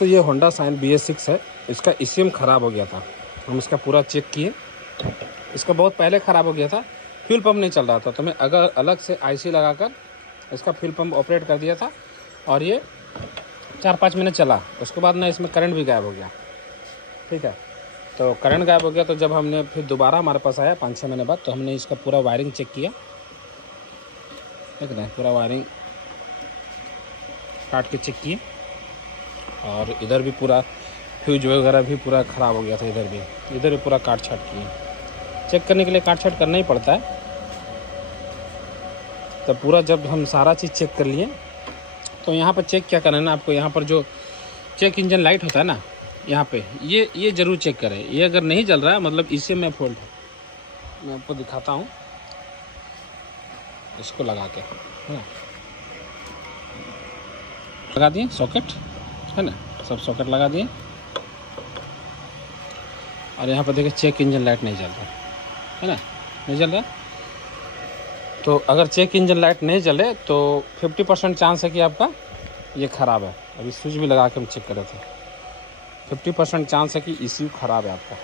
दोस्तों ये Honda shine BS6 है। इसका ECM ख़राब हो गया था, हम इसका पूरा चेक किए। इसका बहुत पहले ख़राब हो गया था, फ्यूल पंप नहीं चल रहा था, तो मैं अगर अलग से IC लगाकर इसका फ्यूल पंप ऑपरेट कर दिया था और ये 4-5 महीने चला। उसके बाद ना इसमें करंट भी गायब हो गया। ठीक है, तो करंट गायब हो गया, तो जब हमने फिर दोबारा हमारे पास आया 5-6 महीने बाद, तो हमने इसका पूरा वायरिंग चेक किया। देख रहे हैं, पूरा वायरिंग काट के चेक किए और इधर भी पूरा फ्यूज वगैरह भी पूरा ख़राब हो गया था। इधर भी पूरा काट छाट किए। चेक करने के लिए काट छाट करना ही पड़ता है। तो पूरा जब हम सारा चीज़ चेक कर लिए, तो यहाँ पर चेक क्या करना है ना आपको, यहाँ पर जो चेक इंजन लाइट होता है ना, यहाँ पे ये ज़रूर चेक करें। ये अगर नहीं जल रहा है मतलब इससे में फॉल्ट है। मैं आपको दिखाता हूँ, इसको लगा के है ना, लगा दिए सॉकेट है ना, सब सॉकेट लगा दिए। और यहाँ पर देखिए चेक इंजन लाइट नहीं जल रहा है ना, नहीं जल रहा। तो अगर चेक इंजन लाइट नहीं जले तो 50% चांस है कि आपका ये ख़राब है। अभी स्विच भी लगा के हम चेक कर रहे थे, 50% चांस है कि ECU ख़राब है आपका।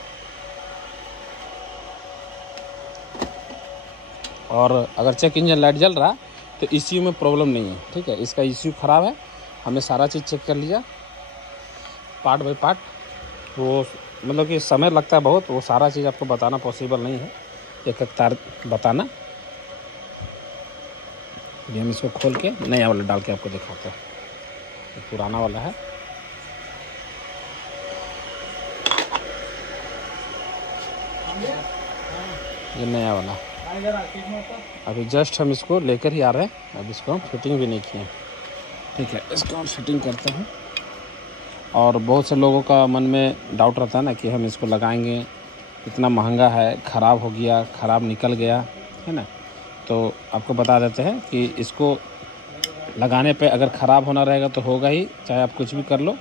और अगर चेक इंजन लाइट जल रहा तो ECU में प्रॉब्लम नहीं है। ठीक है, इसका ECU ख़राब है। हमने सारा चीज़ चेक कर लिया पार्ट बाय पार्ट। वो मतलब कि समय लगता है बहुत, वो सारा चीज़ आपको बताना पॉसिबल नहीं है, एक एक तार बताना। अभी हम इसको खोल के नया वाला डाल के आपको दिखाते हैं। पुराना वाला है, ये नया वाला। अभी जस्ट हम इसको लेकर ही आ रहे हैं, अभी इसको हम फिटिंग भी नहीं किए। ठीक है, इसको हम फिटिंग करते हैं। और बहुत से लोगों का मन में डाउट रहता है ना कि हम इसको लगाएंगे, इतना महंगा है, ख़राब हो गया, ख़राब निकल गया है ना। तो आपको बता देते हैं कि इसको लगाने पे अगर ख़राब होना रहेगा तो होगा ही, चाहे आप कुछ भी कर लो,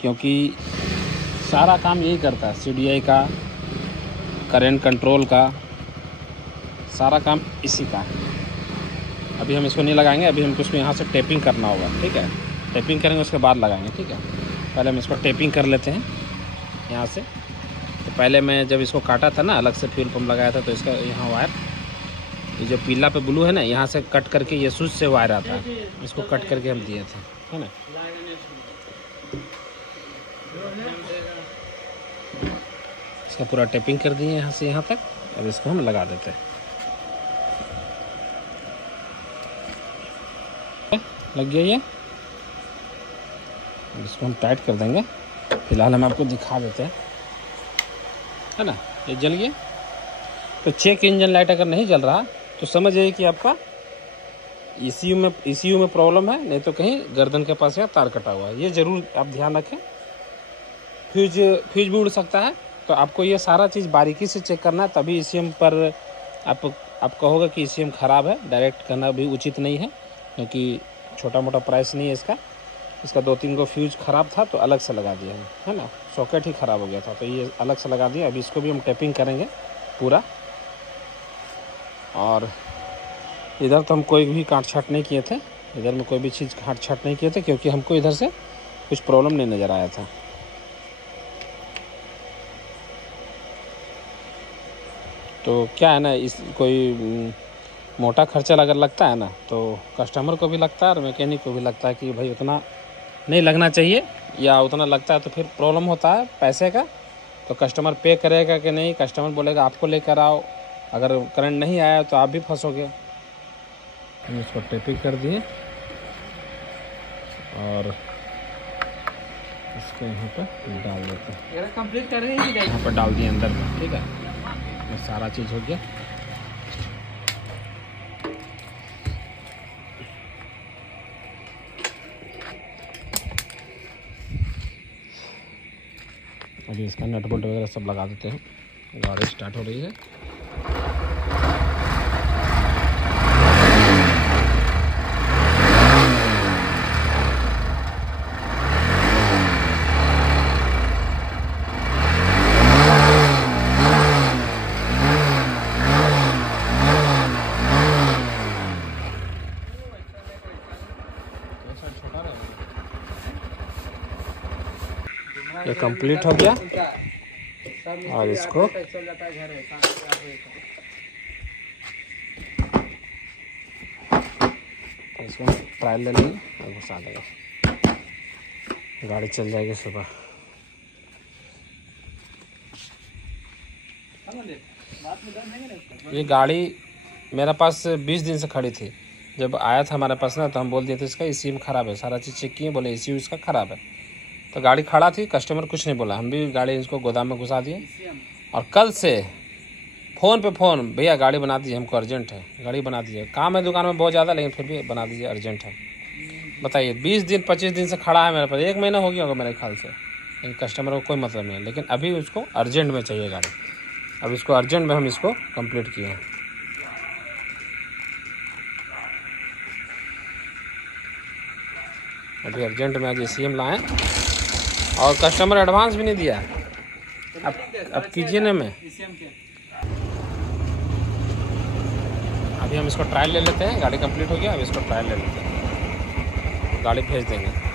क्योंकि सारा काम यही करता है। CDI का, करंट कंट्रोल का, सारा काम इसी का है। अभी हम इसको नहीं लगाएंगे, अभी हमको इसको यहाँ से टेपिंग करना होगा। ठीक है, टेपिंग करेंगे उसके बाद लगाएंगे। ठीक है, पहले हम इसको टेपिंग कर लेते हैं यहाँ से। तो पहले मैं जब इसको काटा था ना, अलग से फ्यूल पंप लगाया था, तो इसका यहाँ वायर, ये जो पीला पे ब्लू है ना, यहाँ से कट करके ये स्विच से वायर आता है, इसको कट करके हम दिए थे है ना। इसका पूरा टेपिंग कर दिए यहाँ से यहाँ तक। अब इसको हम लगा देते हैं। लग गया ये, इसको हम टाइट कर देंगे। फिलहाल हम आपको दिखा देते हैं है ना। ये जल गया। तो चेक इंजन लाइट अगर नहीं जल रहा तो समझ जाइए कि आपका ECU में प्रॉब्लम है, नहीं तो कहीं गर्दन के पास या तार कटा हुआ है। ये ज़रूर आप ध्यान रखें। फ्यूज भी उड़ सकता है, तो आपको ये सारा चीज़ बारीकी से चेक करना है, तभी ECM पर आप कहोगे कि ECM ख़राब है। डायरेक्ट करना भी उचित नहीं है, क्योंकि छोटा मोटा प्राइस नहीं है इसका 2-3 गो फ्यूज ख़राब था तो अलग से लगा दिया है ना। सॉकेट ही ख़राब हो गया था तो ये अलग से लगा दिया। अभी इसको भी हम टेपिंग करेंगे पूरा। और इधर तो हम कोई भी काट छाट नहीं किए थे, इधर में कोई भी चीज़ काट छाट नहीं किए थे, क्योंकि हमको इधर से कुछ प्रॉब्लम नहीं नज़र आया था। तो क्या है ना, इस कोई मोटा खर्चा अगर लगता है ना, तो कस्टमर को भी लगता है और मैकेनिक को भी लगता है कि भाई उतना नहीं लगना चाहिए, या उतना लगता है तो फिर प्रॉब्लम होता है पैसे का। तो कस्टमर पे करेगा कि नहीं, कस्टमर बोलेगा आपको लेकर आओ, अगर करंट नहीं आया तो आप भी फंसोगे। हम इसको टेपिंग कर दिए और इसको यहाँ पर डाल देते हैं। कंप्लीट कर रही है, यहाँ पर डाल दिए अंदर में। ठीक है, ये सारा चीज़ हो गया। अभी इसका नट बोल्ट वगैरह सब लगा देते हैं। गाड़ी स्टार्ट हो रही है। छोटा रहेगा। ये कंप्लीट हो गया और इसको ट्रायल ले लेंगे और घुसा देंगे, गाड़ी चल जाएगी सुबह। ये गाड़ी मेरे पास 20 दिन से खड़ी थी। जब आया था हमारे पास ना तो हम बोल दिए थे इसका ECU में ख़राब है, सारा चीज़ चेक किए, बोले ECU इसका ख़राब है। तो गाड़ी खड़ा थी, कस्टमर कुछ नहीं बोला, हम भी गाड़ी इसको गोदाम में घुसा दिए। और कल से फ़ोन पे फ़ोन, भैया गाड़ी बना दीजिए, हमको अर्जेंट है, गाड़ी बना दीजिए। काम है दुकान में बहुत ज़्यादा, लेकिन फिर भी बना दीजिए, अर्जेंट है। बताइए 20 दिन 25 दिन से खड़ा है मेरे पास, 1 महीना हो गया होगा मेरे ख्याल से, लेकिन कस्टमर को कोई मतलब नहीं है। लेकिन अभी उसको अर्जेंट में चाहिए गाड़ी, अब इसको अर्जेंट में हम इसको कंप्लीट किए हैं। अभी अर्जेंट में आज ECM लाएँ और कस्टमर एडवांस भी नहीं दिया। अब कीजिए ना, मैं अभी हम इसको ट्रायल ले लेते हैं, गाड़ी कंप्लीट हो गया, अब इसको ट्रायल ले लेते हैं, गाड़ी भेज देंगे।